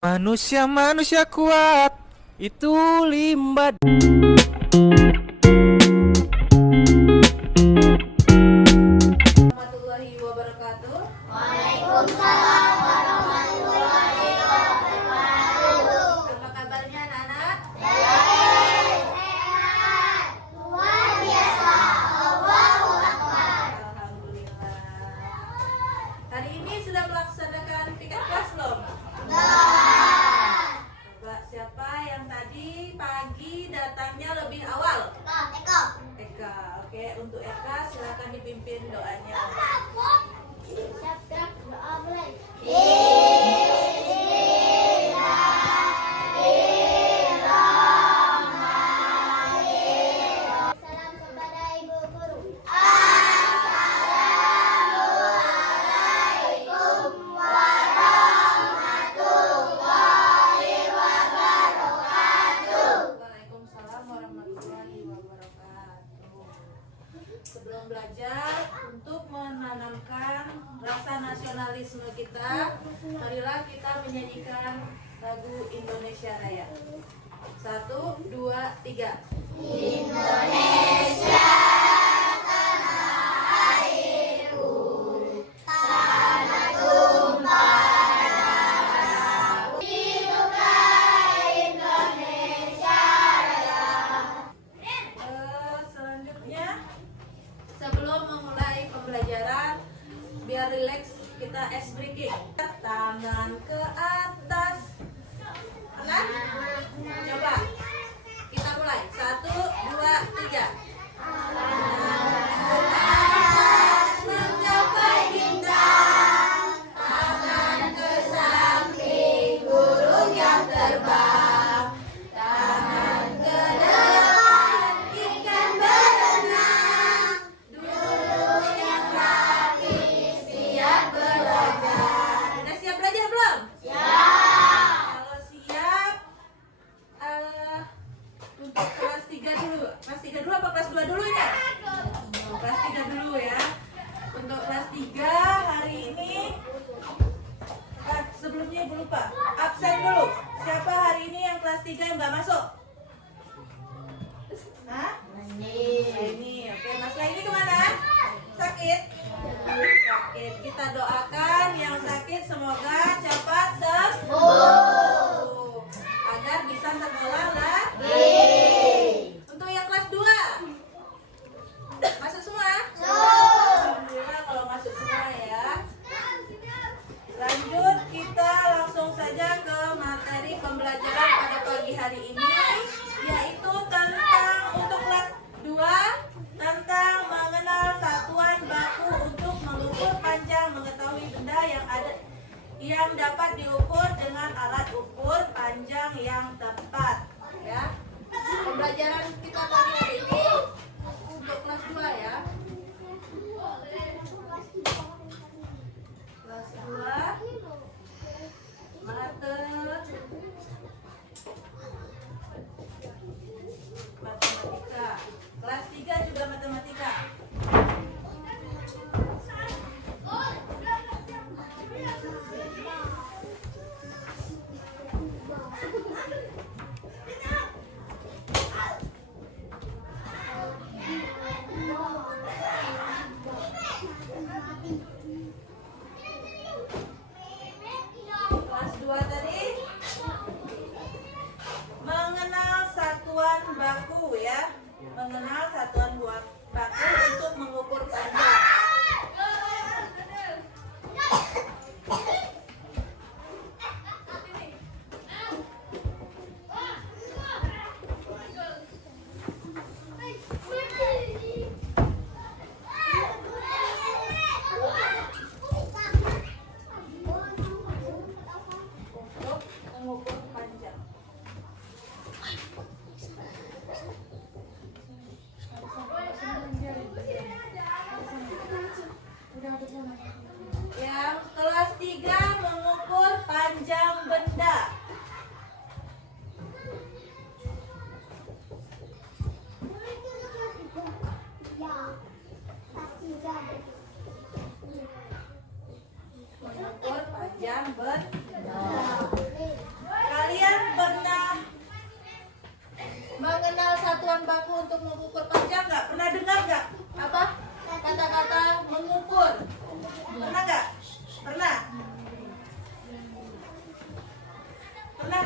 Manusia kuat itu limbah. Warahmatullahi wabarakatuh. Waalaikumsalam warahmatullahi wabarakatuh. Apa kabarnya anak-anak? Baik, sehat, luar biasa. Allahu Akbar. Alhamdulillah. Hari ini sudah melaksanakan piket kelas belum? Coba siapa yang tadi pagi datangnya lebih awal? Eko. Eka. Oke, untuk Eka silakan dipimpin doanya. Siap-siap doa mulai. Salam kepada ibu guru. Assalamualaikum warahmatullahi wabarakatuh. Waalaikumsalam warahmatullahi wabarakatuh. Sebelum belajar, untuk menanamkan rasa nasionalisme kita, marilah kita menyanyikan lagu Indonesia Raya. 1, 2, 3. Indonesia tanah airku, tanah tumpah darahku. Hiduplah Indonesia Raya. Selanjutnya, sebelum memulai pembelajaran, biar rileks kita ice breaking. Tangan ke atas. Tangan. Coba. Kita mulai. 1, 2, 3. Mencapai bintang, tangan ke samping, burung yang terbang, tangan ke depan, ikan berenang, duduk yang rapi, siap belajar. Udah siap belajar belum? Kalau siap, untuk kelas 3 dulu. Kelas 3 dulu apa kelas 2 dulu ya? Kelas 3 dulu ya. Untuk kelas 3 hari ini, sebelumnya ibu lupa, absen dulu. Siapa hari ini yang kelas 3 yang nggak masuk? Hah? Ini, oke. Mas Laini kemana? Sakit? Sakit. Kita doakan yang sakit semoga cepat sembuh agar bisa sekolah lagi. Untuk yang kelas 2 masuk semua? Alhamdulillah kalau masuk semua ya. Lanjut, kita langsung saja ke materi pembelajaran pada pagi hari ini, yaitu tentang untuk kelas 2 tentang mengenal satuan baku untuk mengukur panjang, mengetahui benda yang dapat diukur dengan alat ukur panjang yang tepat. Ya, pembelajaran kita pagi hari ini untuk kelas 2 ya. Kelas 2 matematika. Kelas 3 juga matematika. Kelas 2 tadi mengenal satuan baku ya. Mengenal satuan baku untuk mengukur panjang. Untuk mengukur panjang. Yang kelas 3 mengukur panjang benda. Mengukur panjang benda.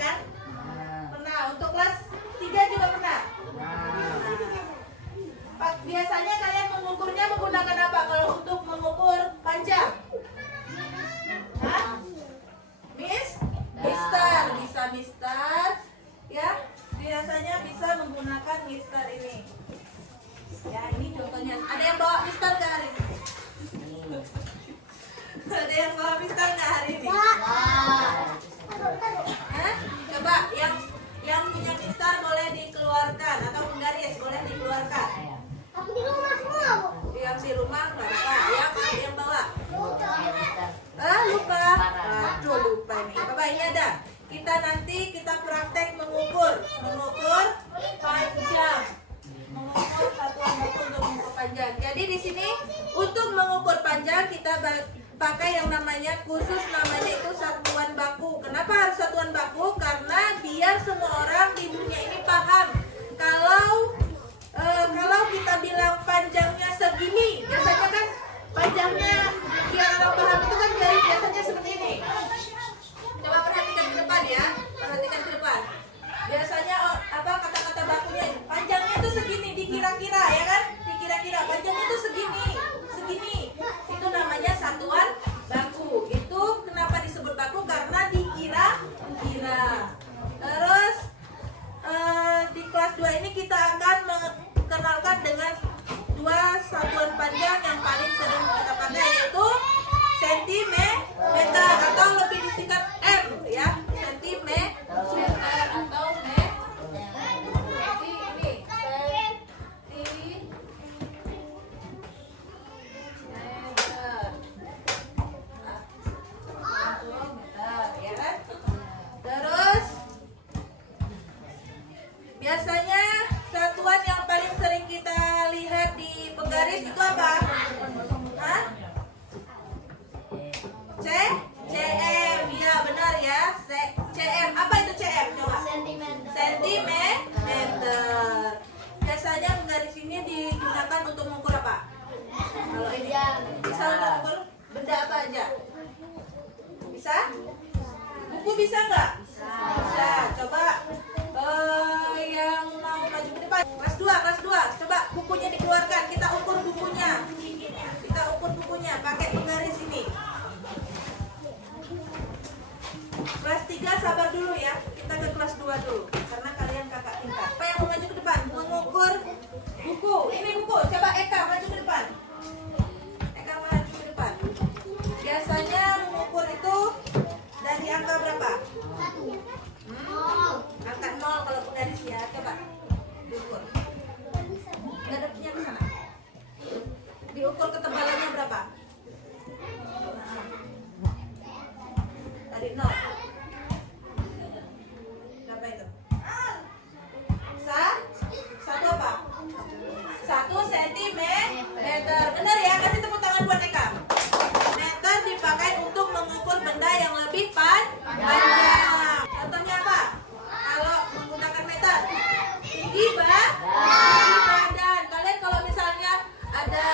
kan? Pernah. Untuk kelas 3 juga pernah? Nah, biasanya kalian mengukurnya menggunakan apa kalau untuk mengukur panjang? Hah? Mister, bisa mister, ya. Biasanya bisa menggunakan mister ini. Ya, ini contohnya. Ada yang bawa mister nggak hari ini? Ada yang bawa mister nggak hari ini? Hah? Coba yang punya mister boleh dikeluarkan atau penggaris boleh dikeluarkan. Yang di rumah nggak apa? Yang bawa? Lupa. Aduh, lupa ini. Bapak ini ada. Kita praktek mengukur panjang. Mengukur satuan baku untuk mengukur panjang. Jadi di sini untuk mengukur panjang kita pakai yang namanya itu satuan baku. Kenapa harus satuan baku? Karena biar semua orang di dunia ini paham. Kalau kita bilang panjangnya segini, biasanya kan panjangnya biar orang paham itu kan biasanya seperti ini. Coba perhatikan ke depan ya, perhatikan ke depan. Biasanya kata-kata bakunya panjangnya itu segini, dikira-kira ya kan? Dikira-kira panjangnya itu segini. Itu namanya satuan baku. Itu kenapa disebut baku? Karena dikira-kira. Terus di kelas 2 ini kita akan mengenalkan dengan dua satuan panjang yang paling sering kita pakai, yaitu sentimeter atau lebih disingkat M ya, sentimeter atau meter. Jadi ini sentimeter ya kan. Terus biasanya satuan yang paling sering kita lihat di penggaris itu apa? Hah? CM, ya benar ya. CM, apa itu CM? Coba. Sentimeter. Biasanya penggaris ini digunakan untuk mengukur apa? Kalau ini bisa untuk mengukur benda apa aja? Bisa? Buku bisa nggak? Bisa. Coba yang mau maju ke depan. Kelas 2. Coba bukunya dikeluarkan. Kita ukur bukunya. Pakai penggaris ini. Kelas 3 sabar dulu ya. Kita ke kelas 2 dulu. Karena kalian kakak tingkat. Apa yang mau maju ke depan? Mengukur buku. Ini buku. Coba Eka maju ke depan. Biasanya mengukur itu dari angka berapa? Angka 0 kalau penggaris ya. Coba diukur. Ngadepnya ke sana. Diukur ketebalannya berapa? Dari 0. Berapa itu? Satu apa? 1 sentimeter. Benar ya? Kasih tepuk tangan buat Eka. Meter dipakai untuk mengukur benda yang lebih panjang. Contohnya apa? Kalau menggunakan meter, tinggi badan. Kalian kalau misalnya ada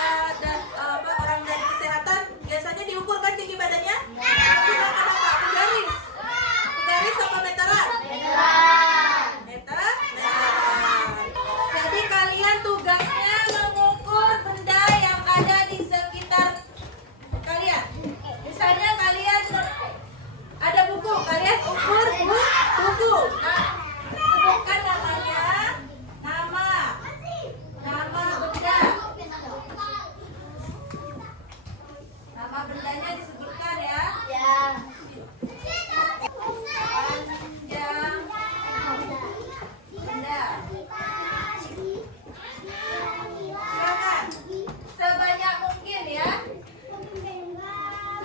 orang dari kesehatan, biasanya diukur kan tinggi badannya? Menggunakan apa? Penggaris apa meteran? Meteran. Jadi kalian tugasnya mengukur benda yang ada di sekitar kalian. Misalnya kalian ada buku, kalian ukur buku. Nah, sebutkan namanya, nama benda. Nama bendanya disebutkan ya. Panjang benda. Silakan sebanyak mungkin ya.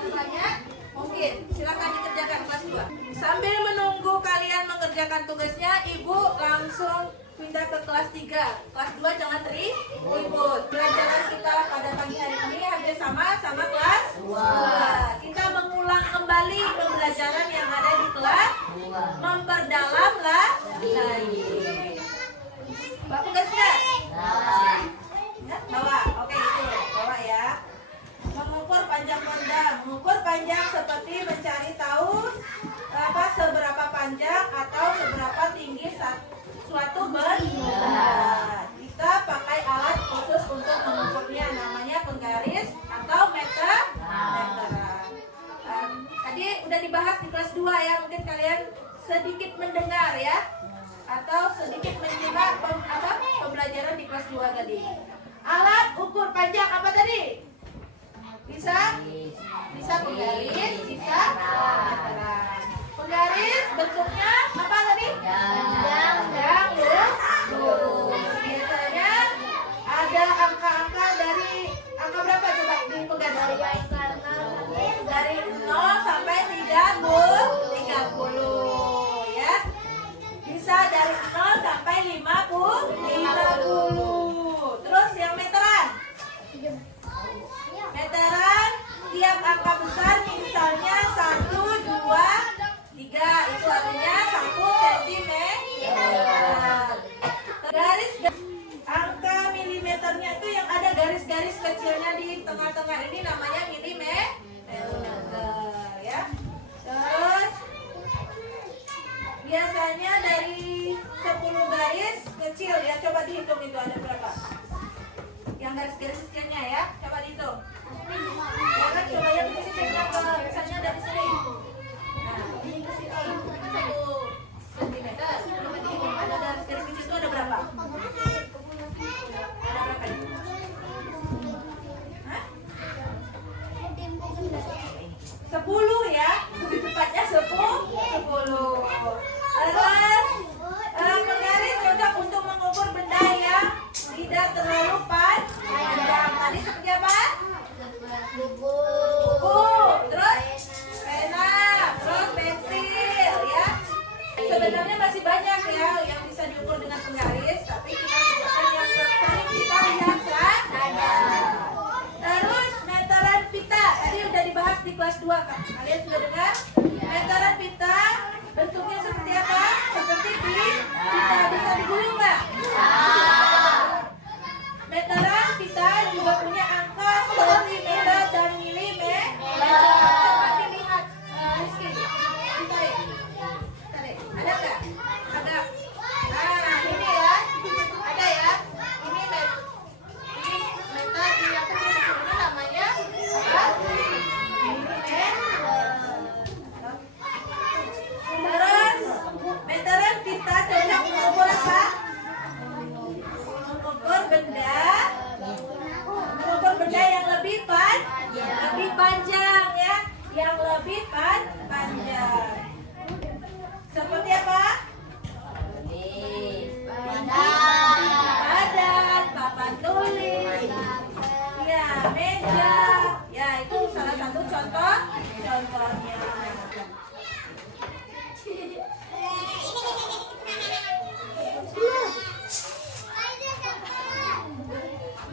Sebanyak mungkin. Silakan dikerjakan kelas 2. Sambil menunggu kalian mengerjakan tugasnya, Ibu langsung pindah ke kelas 3. Kelas 2 jangan ribut. Pelajaran kita pada pagi hari ini hampir sama kelas 2. Kita mengulang kembali pembelajaran yang ada di kelas, memperdalam lagi. Bapak tugasnya? Bawa. Oke, itu. Bawa ya. Mengukur panjang benda. Mengukur panjang seperti mencari tahu seberapa panjang atau sedikit mendengar ya, atau sedikit menyimak pembelajaran di kelas 2 tadi. Alat ukur panjang apa tadi? Bisa penggaris, bisa meteran. Penggaris bentuknya apa tadi? Panjang, lurus. Biasanya ada angka-angka dari angka berapa coba di penggaris? Dari 0 sampai 30 ya. Bisa dari 0 sampai 50. Terus yang meteran. Meteran tiap angka besar misalnya 1, 2, 3 itu artinya 1 cm. Garis angka milimeternya itu yang ada garis-garis kecilnya di tengah-tengah ini namanya milimeter ya. Terus biasanya dari 10 garis kecil ya, coba dihitung itu ada berapa? Yang garis-garis kecilnya ya, coba dihitung. Ya kan, coba yang ke sini ke misalnya dari sini. Nah, ini ke sini 1 cm. Coba dihitung ada garis-garis kecil itu ada berapa? Ada berapa ini? Hah? 10 ya, lebih tepatnya 10. Terus penggaris cocok untuk mengukur benda yang tidak terlalu panjang. Tadi seperti apa? Buku, terus pena, terus pensil ya. Sebenarnya masih banyak ya yang bisa diukur dengan penggaris, tapi kita sebutkan yang sering kita lihat saja. Terus meteran pita, tadi udah dibahas di kelas 2 kan? Kalian sudah dengar? Meteran pita bentuknya seperti apa? Seperti pita, bisa digulung nggak? Meteran pita juga punya angka sentimeter dan milimeter. Coba dilihat, Rizky, ditarik. Ada nggak? Ada. Nah, ini ya, ada ya. Ini meter yang kecil ini namanya apa? Terus meteran pita cocok mengukur apa? Mengukur benda yang lebih panjang ya, yang lebih panjang. Seperti apa? Padan, papan tulis, ya meja, ya itu salah satu contohnya.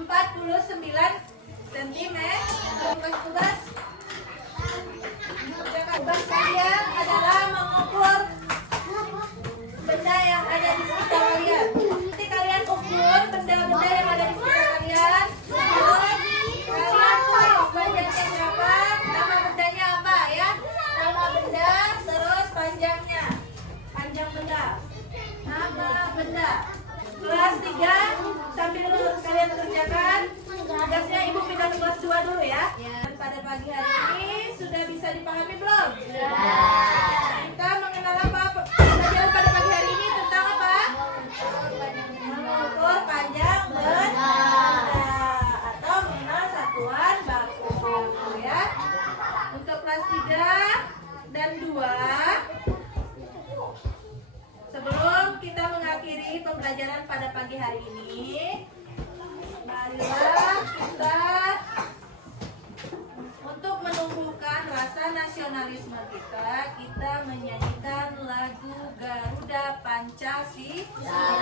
49 cm. Tugas kalian adalah mengukur benda yang ada di sekitar kalian. Nanti kalian ukur benda-benda yang ada di sekitar kalian. Terus kalian tulis panjangnya berapa, nama bendanya apa ya? Nama benda, terus panjangnya. Panjang benda. Nama benda. Kelas 3 sambil kalian kerjakan tugasnya, ibu pindah ke kelas 2 dulu ya. Dan pada pagi hari ini sudah bisa dipahami belum? Kita mengenal apa? Pelajaran pada pagi hari ini tentang apa? Mengukur panjang benda atau mengenal satuan baku ya. Untuk kelas 3 dan 2, sebelum kita mengakhiri pembelajaran pada pagi hari ini, marilah kita untuk menumbuhkan rasa nasionalisme kita menyanyikan lagu Garuda Pancasila.